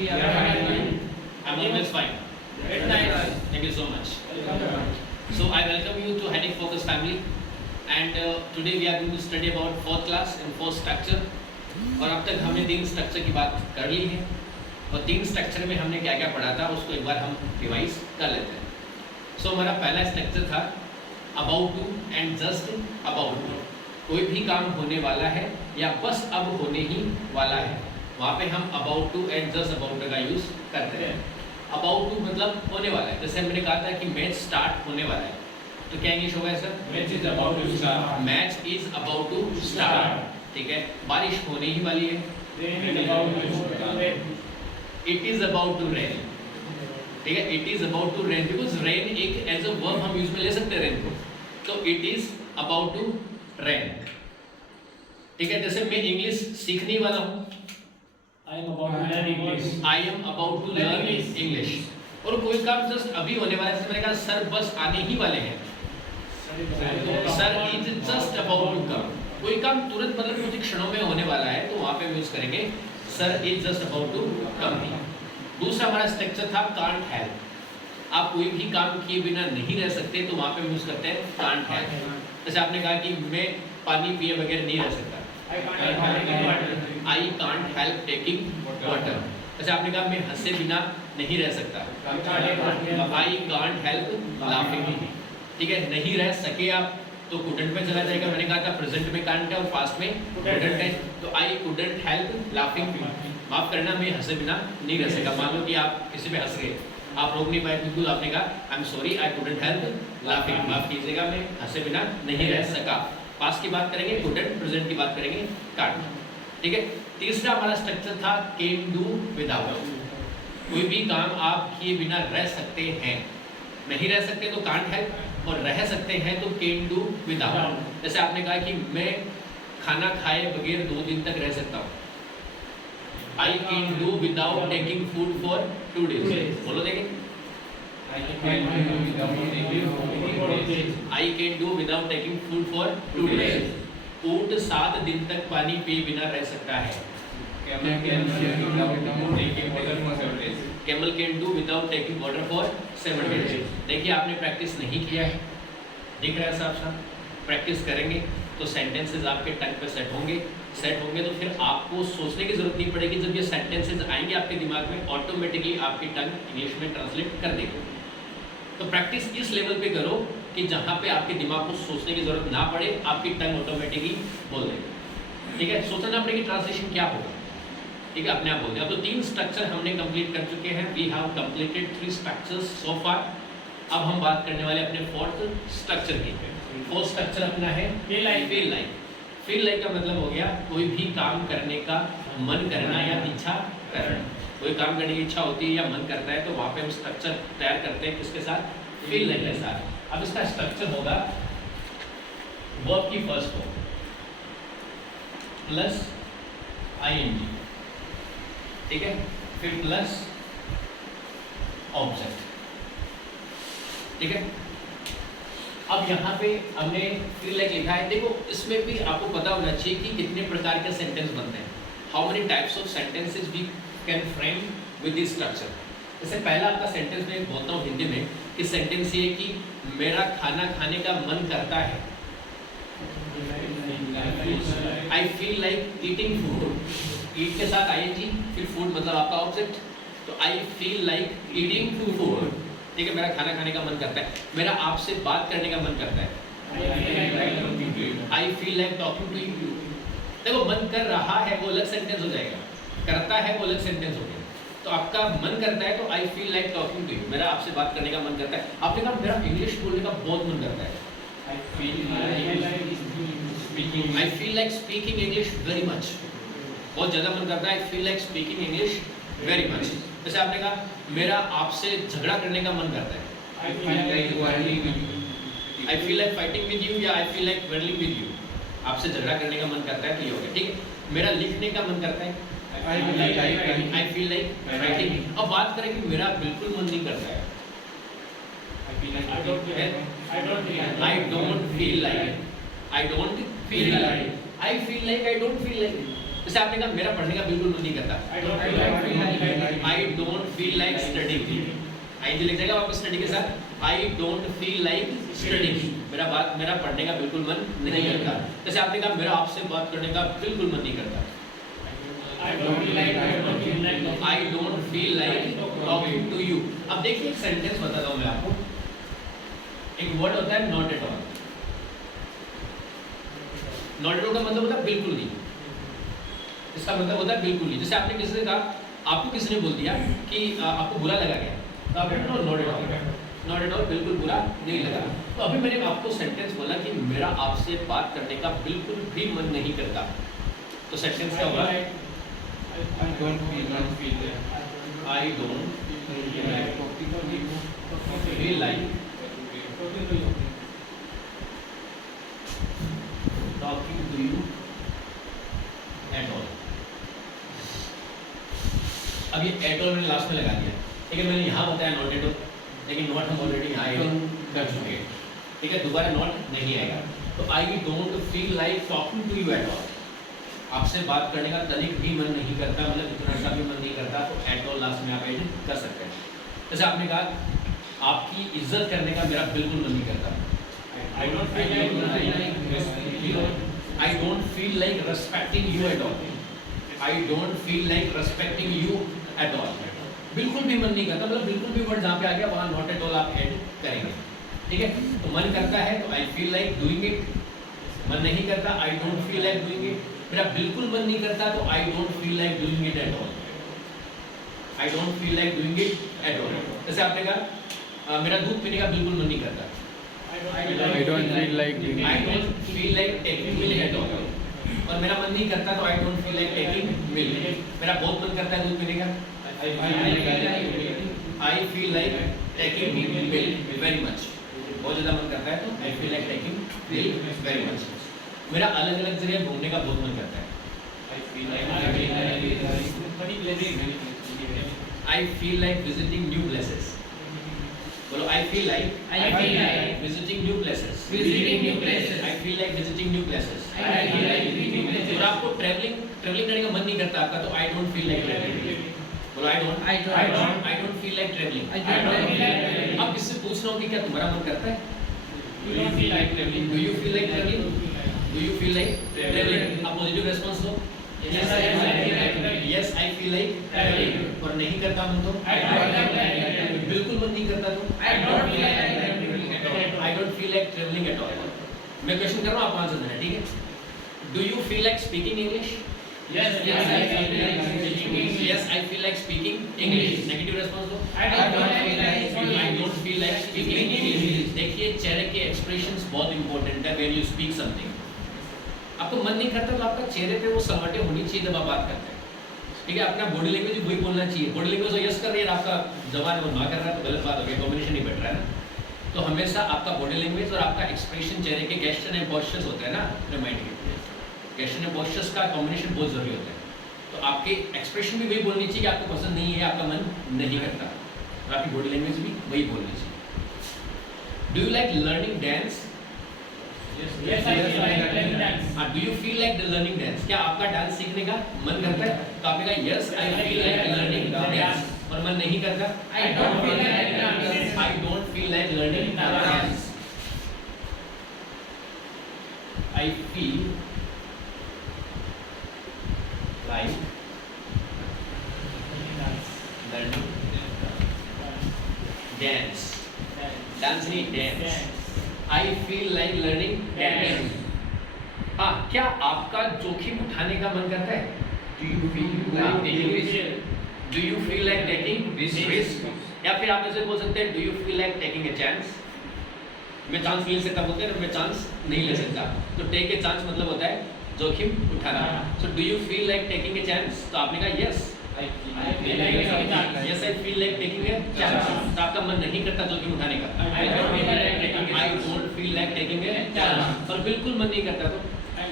We are fine. I'm always fine. Very nice. Thank you so much. So I welcome you to Headache Focus family, and today we are going to study about fourth class and fourth structure. और अब तक हमने तीन structure की बात कर ली है और तीन स्ट्रक्चर में हमने क्या क्या पढ़ा था उसको एक बार हम रिवाइज कर लेते हैं. सो हमारा पहला स्ट्रक्चर था about to and just about to. कोई भी काम होने वाला है या बस अब होने ही वाला है, वहाँ पे हम about to and just about to का यूज़ करते हैं. अबाउट टू मतलब होने वाला है. जैसे मैंने कहा था कि मैच स्टार्ट होने वाला है, तो क्या इंग्लिश होगा sir? Match is about to start. Match is about to start. ठीक है. बारिश होने ही वाली है. Rain is about to rain. It is about to rain. ठीक है. It is about to rain because rain एक एज अ वर्ब हम यूज में ले सकते हैं रेन को. तो it is about to rain. ठीक है. जैसे मैं इंग्लिश सीखने वाला हूँ, I am about to learn English. I am about to learn English. और कोई काम जस्ट अभी होने वाला है, जैसे मैंने कहा सर बस आने ही वाले हैं. Sir is just about to come. कोई काम तुरंत मतलब कुछ क्षणों में होने वाला है, तो वहां पे यूज करेंगे sir is just about to come. दूसरा हमारा स्ट्रक्चर था कांट हेल्प. आप कोई भी काम किए बिना नहीं रह सकते, तो वहां पे यूज करते हैं कांट हेल्प. जैसे आपने कहा कि मैं पानी पिए बगैर नहीं रह सकता. I can't help taking water. जैसे आपने कहा मैं हंसे बिना नहीं रह सकता. I can't help laughing. ठीक है. नहीं रह सके आप तो कुडंट में चला जाएगा. मैंने कहा था प्रेजेंट में कांट है और पास्ट में कुडंट है. तो आई कुडंट हेल्प लाफिंग. माफ करना, मैं हंसे बिना नहीं रह सका. मान लो कि आप किसी पे हंस गए, आप रोक नहीं पाए बिल्कुल, आपने कहा I am sorry I couldn't help laughing. माफ कीजिएगा, मैं हंसे बिना नहीं रह सका. पास्ट की बात करेंगे कुडंट, प्रेजेंट की बात करेंगे कांट. ठीक है. तीसरा हमारा स्ट्रक्चर था कैन डू विदाउट. कोई भी काम आप किए बिना रह सकते हैं. नहीं रह सकते तो कांट हेल्प, और रह सकते हैं तो कैन डू विदाउट. जैसे आपने कहा कि मैं खाना खाए बगैर 2 दिन तक रह सकता हूँ. I can do without taking food for 2 days. बोलो देखें. I can do without taking food for 2 days. ऊंट 7 दिन तक पानी पिए बिना रह सकता है. Camel can do without taking water for 7 days. देखिए आपने प्रैक्टिस नहीं किया है, दिख रहा है साहब साहब. प्रैक्टिस करेंगे तो सेंटेंसेस आपके टंग पे सेट होंगे. सेट होंगे तो फिर आपको सोचने की जरूरत नहीं पड़ेगी. जब ये सेंटेंसेस आएंगे आपके दिमाग में, ऑटोमेटिकली आपकी टंग इंग्लिश में ट्रांसलेट कर देगी. तो प्रैक्टिस इस लेवल पे करो कि जहाँ पे आपके दिमाग को सोचने की जरूरत ना पड़े, आपकी टंग ऑटोमेटिकली बोल देगी. ठीक है. सोचना ना पड़े कि ट्रांसलेशन क्या होगा. ठीक है. अपने आप बोल दिया. तो 3 स्ट्रक्चर हमने कंप्लीट कर चुके हैं. वी हैव कंप्लीटेड 3 स्ट्रक्चर्स सो फार. अब हम बात करने वाले अपने फोर्थ स्ट्रक्चर की. फोर्थ स्ट्रक्चर अपना है feel like. Feel like. Feel like का मतलब हो गया कोई भी काम करने का मन करना या इच्छा करना. कोई काम करने की इच्छा होती है या मन करता है, तो वहाँ पे हम स्ट्रक्चर तैयार करते हैं किसके साथ? फील लाइक के साथ. अब इसका स्ट्रक्चर होगा वर्ब की फर्स्ट फॉर्म प्लस आईएनजी. ठीक है. फिर प्लस ऑब्जेक्ट. ठीक है. अब यहाँ पे हमने फील लाइक लिखा है. देखो इसमें भी आपको पता होना चाहिए कि कितने प्रकार के सेंटेंस बनते हैं. How many types of sentences we can frame with this structure. जैसे पहला आपका सेंटेंस में बोलता हूँ हिंदी में कि सेंटेंस ये कि मेरा खाना खाने का मन करता है. I feel like eating food. Eat के साथ आईएनजी, फिर फूड मतलब आपका ऑब्जेक्ट. तो I feel like eating food. ठीक है. मेरा खाना खाने का मन करता है. मेरा आपसे बात करने का मन करता है. I feel like talking to you. देखो मन कर रहा है वो अलग सेंटेंस हो जाएगा, करता है वो अलग सेंटेंस हो गया. तो आपका मन करता है तो I feel like talking to you. मेरा आपसे बात करने का मन करता है. आपने कहा मेरा इंग्लिश बोलने का बहुत मन करता है. I feel like speaking English very much. बहुत ज़्यादा मन करता है. I feel like speaking English very much. जैसे आपने कहा मेरा आपसे झगड़ा करने का मन करता है. I feel like fighting with you या I feel like quarrelling with you. आपसे झगड़ा करने का मन करता है तो ये हो गया. ठीक है. मेरा लिखने का मन करता है. I feel like writing. अब बात करें कि मेरा बिल्कुल मन नहीं करता है. आई don't feel like. I feel like I don't feel like. जैसे आपने कहा मेरा पढ़ने का बिल्कुल मन नहीं करता, I don't feel like studying, I लिख जाएगा आपको स्टडी के साथ, I don't feel like studying, मेरा पढ़ने का बिल्कुल मन नहीं करता। जैसे आपने कहा मेरा आपसे बात करने का बिल्कुल मन नहीं करता, I don't feel like talking to you. अब देखिए एक सेंटेंस बताता हूँ मैं आपको, एक वर्ड होता है not at all. Not at all का मतलब होता है बिल्कुल नहीं, इसका मतलब होता है बिल्कुल नहीं। जैसे आपने किसी से कहा, आपको किसी ने बोल दिया कि आपको बुरा लगा गया, तो आप कहते हो not at all, not at all बिल्कुल बुरा नहीं लगा। तो अभी मैंने आपको सेंटेंस बोला कि मेरा आपसे बात करने का बिल्कुल भी मन नहीं करता, तो सेंटेंस क्या होगा? I don't feel like talking to you at all। अब ये at all मैंने लास्ट में लगा दिया, ठीक है। मैंने यहाँ बताया नॉट एट ऑल, लेकिन नॉट हम ऑलरेडी यहाँ कर चुके हैं, ठीक है। दोबारा नॉट नहीं आएगा। तो I don't feel like talking to you at all, आपसे बात करने का तनिक भी मन नहीं करता, मतलब इतना सा भी मन नहीं करता, तो एट ऑल लास्ट में आप ऐड कर सकते हैं। जैसे आपने कहा आपकी इज्जत करने का मेरा बिल्कुल मन नहीं करता, I don't feel like respecting you at all, I don't feel like respecting you at all, बिल्कुल भी मन नहीं करता, मतलब बिल्कुल भी वर्ड जहाँ पे आ गया वहाँ नॉट एट ऑल आप ऐड करेंगे, ठीक है। तो मन करता है तो I feel like doing it, मन नहीं करता I don't feel like doing it, मेरा बिल्कुल मन नहीं करता तो I don't feel like doing it at all, I don't feel like doing it at all. जैसे आपने कहा मेरा दूध पीने का बिल्कुल मन नहीं करता, I don't feel like drinking. I don't feel like taking milk at all, और मेरा मन नहीं करता तो I don't feel like taking milk. मेरा बहुत मन करता है दूध पीने का, आई feel like taking milk very much, बहुत ज़्यादा मन करता है तो I feel like taking milk very much. मेरा अलग अलग जगह घूमने का बहुत मन करता है, I feel like visiting new places, बोलो I feel like visiting new places, I feel like visiting new places. और आपको ट्रैवलिंग करने का मन नहीं करता आपका, तो I don't feel like travelling, बोलो I don't feel like travelling. अब इससे पूछ रहा हूँ कि क्या तुम्हारा मन करता है? Do you feel like travelling? Do you feel like travelling? Do you feel like traveling? अब पॉजिटिव रेस्पॉन्स दो, yes I feel like traveling। और नहीं करता मन तो बिल्कुल मन नहीं करता तो I don't feel like traveling at all। मैं क्वेश्चन कर रहा हूँ, आप आंसर देना, ठीक है। Do you feel like speaking English? Yes I feel like speaking English। Negative response दो, I don't feel like speaking English। देखिए चेहरे के एक्सप्रेशंस बहुत इंपॉर्टेंट है when you speak something। आपको मन नहीं करता तो आपका चेहरे पे वो सलवटें होनी चाहिए जब आप बात करते हैं, ठीक है। अपना बॉडी लैंग्वेज वही बोलना चाहिए, बॉडी लैंग्वेज यस कर रही है आपका जबान वो ना कर रहा है तो गलत बात हो गई, कॉम्बिनेशन नहीं बैठ रहा है ना। तो हमेशा आपका बॉडी लैंग्वेज और आपका एक्सप्रेशन, चेहरे के गेस्चर एंड पोस्चर्स होते हैं ना अपने माइंड के, गेस्चर एंड पोस्चर्स का कॉम्बिनेशन बहुत जरूरी होता है। तो आपके एक्सप्रेशन भी वही बोलनी चाहिए कि आपको पसंद नहीं है, आपका मन नहीं करता, और आपकी बॉडी लैंग्वेज भी वही बोलनी चाहिए। Do you like learning dance? Yes, I feel like learning dance। Do you feel like learning dance? क्या आपका डांस सीखने का मन करता है? तो आप कहेंगे yes, I feel like learning dance। और मन नहीं करता? I don't feel like dance। I don't feel like learning dance। I feel like learning dance। Dance नहीं, dance। I feel like learning dance। हाँ, क्या आपका जोखिम उठाने का मन करता है? Do you feel like taking risk? Do you feel like taking risk? या फिर आप ऐसे बोल सकते हैं Do you feel like taking a chance? मैं चांस ले सकता बोलते हैं, मैं चांस नहीं ले सकता, तो टेक ए चांस मतलब होता है जोखिम उठाना। So do you feel like taking a chance? तो आपने कहा yes I feel like taking a chance। तो आपका मन नहीं करता जोखिम उठाने का, I don't feel like taking a chance। और बिल्कुल मन नहीं करता तो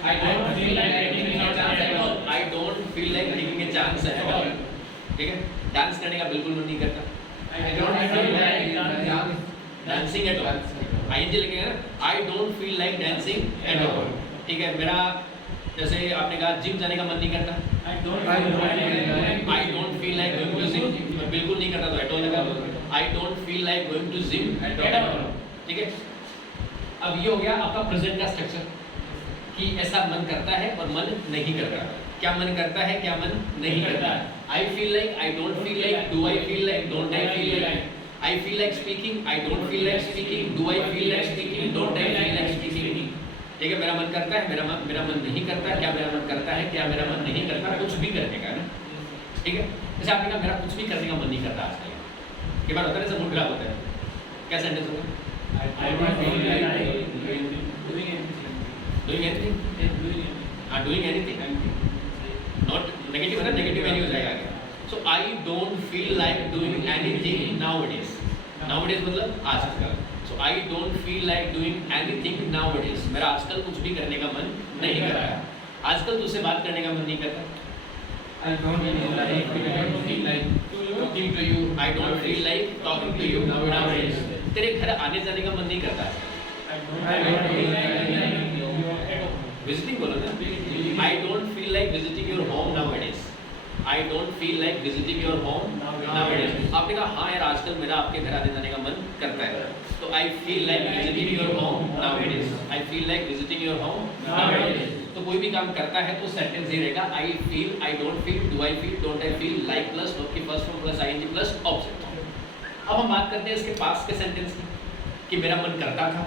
I don't feel like taking a chance at all। I don't feel like taking a chance at all। ठीक है, डांस करने का बिल्कुल मन नहीं करता, I don't feel like dancing at all। ING लगेगा ना, I don't feel like dancing at all। ठीक है, मेरा जैसे आपने कहा जिम जाने का मन नहीं करता, I don't I don't feel like going to gym, बिल्कुल नहीं करता तो एट ऑल लगा, I don't feel like going to gym at all, ठीक है। अब ये हो गया आपका प्रेजेंट का स्ट्रक्चर कि ऐसा मन करता है और मन नहीं करता, क्या मन करता है क्या मन नहीं करता। आई feel like, I don't feel like, do I feel like, don't I feel like, I feel like speaking, I don't feel like speaking, do I feel like speaking, don't I feel like speaking, ठीक है। मेरा मन करता है, मेरा मन नहीं करता, क्या मेरा मन करता है क्या मेरा मन नहीं करता, कुछ भी करने का ना, ठीक है। जैसे आपने कहा मेरा कुछ भी करने का मन नहीं करता आजकल, कई बार होता है जैसे मूड खराब होता है, क्या सेंटेंस होगा? I don't feel like doing doing anything, हाँ डूइंग एनीथिंग, नॉट नेगेटिव है ना, नेगेटिव नहीं हो जाएगा आगे। So I don't feel like doing anything nowadays, nowadays मतलब आजकल। So I don't feel like doing anything nowadays, मेरा आजकल कुछ भी करने का मन नहीं कर रहा है। आजकल तुझसे बात करने का मन नहीं करता, I don't feel like talking to you. I don't feel like talking to you nowadays, तेरे घर आने जाने का मन नहीं करता है, I don't feel like visiting बोलो ना, आई don't feel like visiting your home nowadays, I don't feel like visiting your home nowadays. आपने कहा हाँ यार आजकल मेरा आपके घर आने जाने का मन करता है, तो I feel like visiting your home nowadays, I feel like visiting your home nowadays. तो कोई भी काम करता है तो सेंटेंस ये रहेगा I feel, I don't feel, do I feel, don't I feel, like plus verb की first form plus I N G plus object. अब हम बात करते हैं इसके पास के सेंटेंस की कि मेरा मन करता था,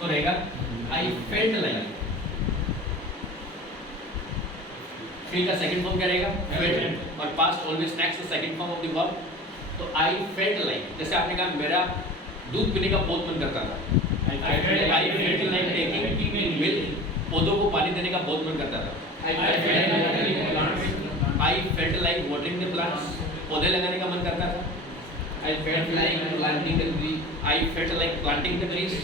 तो रहेगा आई फेल्ट लाइक, फील का सेकंड फॉर्म क्या रहेगा? फेल्ट, और past always text the second form of the verb. तो आई फेल्ट लाइक, जैसे आपने कहा मेरा दूध पीने का बहुत मन करता था, I felt like taking milk, पौधों को पानी देने का बहुत मन करता था, I felt like watering the plants, पौधे लगाने का मन करता था, I felt like planting the tree. I felt like planting the trees,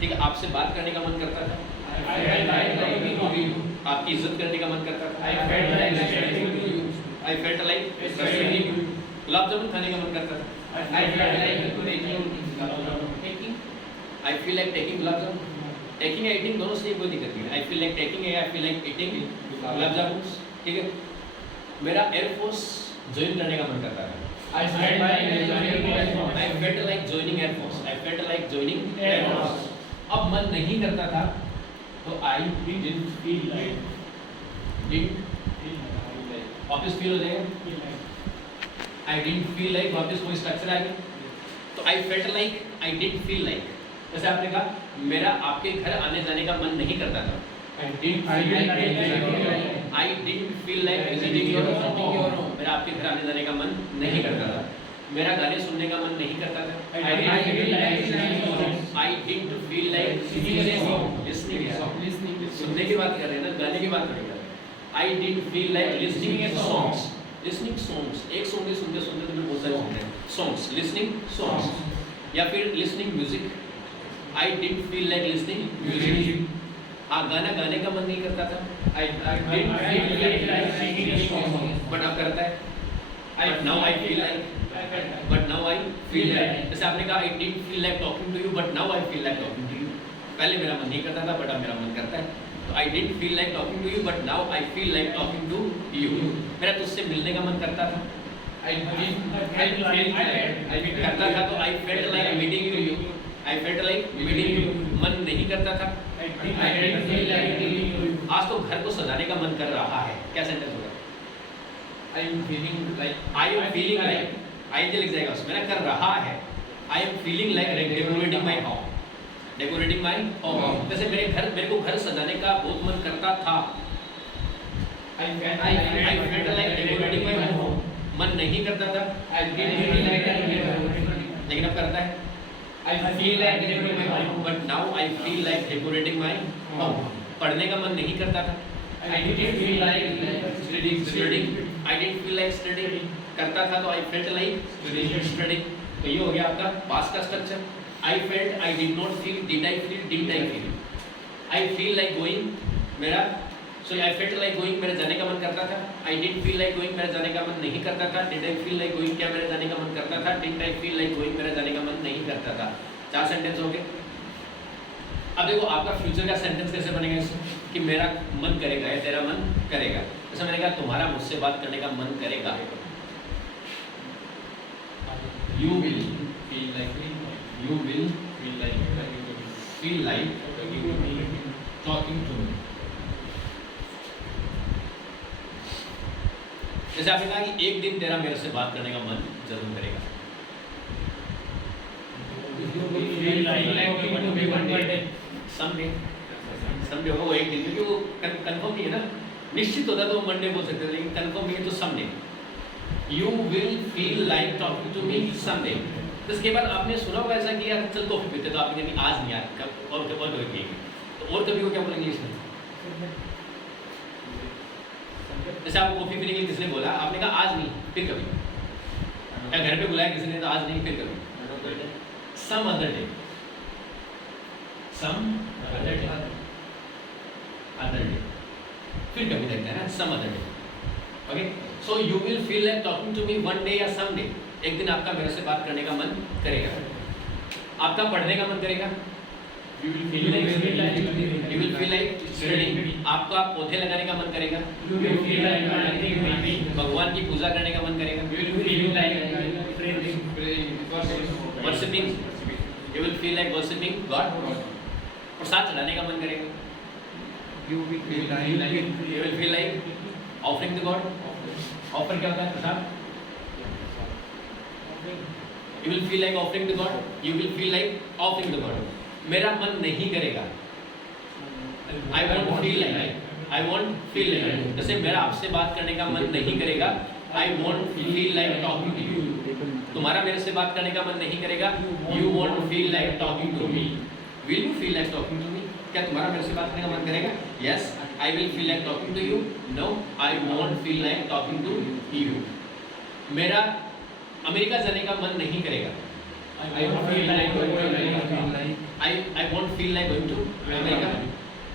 ठीक है। आपसे बात करने का मन करता था, I felt like talking to you. आपकी इज्जत करने का मन करता था, I felt like respecting to you. I felt like Respecting you. Gulab jamun खाने का मन करता था, I felt like taking. I feel like taking gulab jamun, taking या ईटिंग दोनों से कोई दिक्कत नहीं है, आई फील लाइक टेकिंग है, I feel like eating gulab jamun, ठीक है। मेरा एयरफोर्स ज्वाइन करने का मन करता था, I felt like joining Air Force. I felt like joining Air Force. I felt like joining Air Force. अब मन नहीं करता था तो I didn't feel like, वापस फील हो जाएगा, I didn't feel like, वापस कोई स्ट्रक्चर आएगा, तो I felt like, I didn't feel like। जैसे आपने कहा मेरा आपके घर आने जाने का मन नहीं करता था, I didn't feel like visiting your home, मेरा आपके घर आने जाने का मन नहीं करता था। मेरा गाने सुनने का मन नहीं करता था, I didn't feel like listening, सुनने की बात कर रहे हैं ना, गाने की बात नहीं कर रहे। I didn't feel like listening songs, एक सॉन्ग सुनते सुनते तुम्हें बहुत सारे सुनते हैं songs, listening songs, या फिर listening music। I didn't feel like listening music, हाँ गाना गाने का मन नहीं करता था, I didn't feel like singing a song, but अब करता है, but now I feel like, जैसे आपने कहा I didn't feel like talking to you, but now I feel like talking to you। पहले मेरा मन नहीं करता था, but अब मेरा मन करता है, तो I didn't feel like talking to you, but now I feel like talking to you। मेरा तुझसे मिलने का मन करता था, I करता था तो I felt like meeting you, I felt like meeting you। मन नहीं करता था, आज तो घर को सजाने का मन कर रहा है, क्या सेंटेंस होगा? I am feeling like, आई लिख जाएगा उसमें ना, कर रहा है, I am feeling like decorating my home, जैसे मेरे को घर सजाने का बहुत मन करता था, I felt like decorating my home, मन नहीं करता था, लेकिन अब करता है, I feel like decorating my home, but now I feel like decorating my home। पढ़ने का मन नहीं करता था, I didn't feel like studying, I didn't feel like studying, करता था तो I felt like studying। तो ये हो गया आपका पास्ट का structure. I felt, I did not feel, did I feel, didn't I feel। I feel like going, मेरा so I felt like going, मेरा जाने का मन करता था, I didn't feel like going, मेरा जाने का मन नहीं करता था, did I feel like going, क्या मेरा जाने का मन करता था, didn't I feel like going, मेरा जाने का मन नहीं करता था। 4 सेंटेंस हो गए। अब देखो आपका फ्यूचर का सेंटेंस कैसे बनेगा इससे। कि मेरा मन करेगा या तेरा मन करेगा। जैसे मैंने कहा तुम्हारा मुझसे बात करने का मन करेगा, you will feel like you will feel like feel like talking to me. जैसे आपने कहा कि एक दिन तेरा मेरे से बात करने का मन जरूर करेगा। Feel like talking to me one day. Someday होगा वो एक दिन, क्योंकि वो कंफर्म नहीं है ना, निश्चित होता तो मंडे बोल सकते थे, लेकिन कंफर्म नहीं है तो someday. You will feel like talking to me someday. तो इसके बाद आपने सुना होगा ऐसा कि यार चल कॉफी पीते, तो आपने कहा आज नहीं यार, कब और कभी पिएंगे, तो और कभी को क्या बोलेंगे इंग्लिश में? जैसे आपको कॉफी पीने के लिए किसने बोला, आपने कहा आज नहीं फिर कभी, या घर पे बुलाया किसी ने तो आज नहीं फिर कभी, some other day, some other day, other day, फिर कभी लगता है ना, some other day. Okay, so you will feel like talking to me one day या सम डे, एक दिन आपका मेरे से बात करने का मन करेगा। आपका पढ़ने का मन करेगा, You will feel like you will feel like studying, आपका पौधे लगाने का मन करेगा, You will feel like praying. भगवान की पूजा करने का मन करेगा, You will feel like praying. Worshipping, you will feel like worshipping God, प्रसाद चढ़ाने का मन करेगा, You will feel you will feel like offering the God. Offer क्या होता है? प्रसाद। You will feel like offering the God, you will feel like offering the God. मेरा मन नहीं करेगा, I won't feel like, I won't feel like, जैसे मेरा आपसे बात करने का मन नहीं करेगा, I won't feel like talking to you. तुम्हारा मेरे से बात करने का मन नहीं करेगा, you won't feel like talking to me. Will you feel like talking to me? क्या तुम्हारा मेरे से बात करने का मन करेगा? Yes, I will feel like talking to you. No, I won't feel like talking to you. मेरा अमेरिका जाने का मन नहीं करेगा, I won't feel like going. I won't feel like going to America.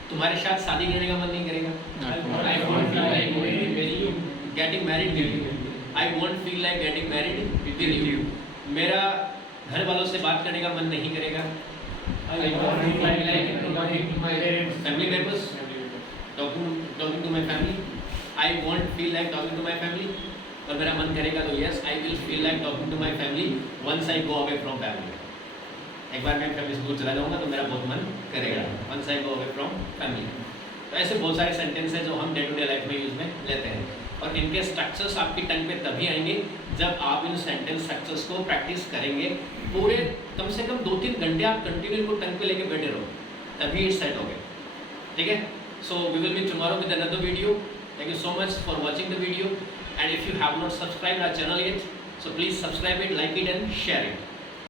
तुम्हारे साथ शादी करने का मन नहीं करेगा, I won't feel like marry you. Getting married with you, I won't feel like getting married with you. मेरा घर वालों से बात करने का मन नहीं करेगा, I won't feel like talking to my parents. Family members, talking to my family, I won't feel like talking to my family. और मेरा मन करेगा तो yes, I will feel like talking to my family once I go away from family. एक बार मैं family से दूर चला जाऊंगा तो मेरा बहुत मन करेगा, once I go away from family. तो ऐसे बहुत सारे सेंटेंस हैं जो हम डे टू डे लाइफ में यूज में लेते हैं, और इनके स्ट्रक्चर्स आपकी टंग पे तभी आएंगे जब आप इन सेंटेंस स्ट्रक्चर्स को प्रैक्टिस करेंगे। पूरे कम से कम 2-3 घंटे आप कंटिन्यू इनको टंग पे लेके बैठे रहो, तभी ये सेट हो गए। ठीक है, so we will meet tomorrow with another video. Thank you so much for watching the video, and if you have not subscribed our channel yet, so please subscribe it, like it and share it.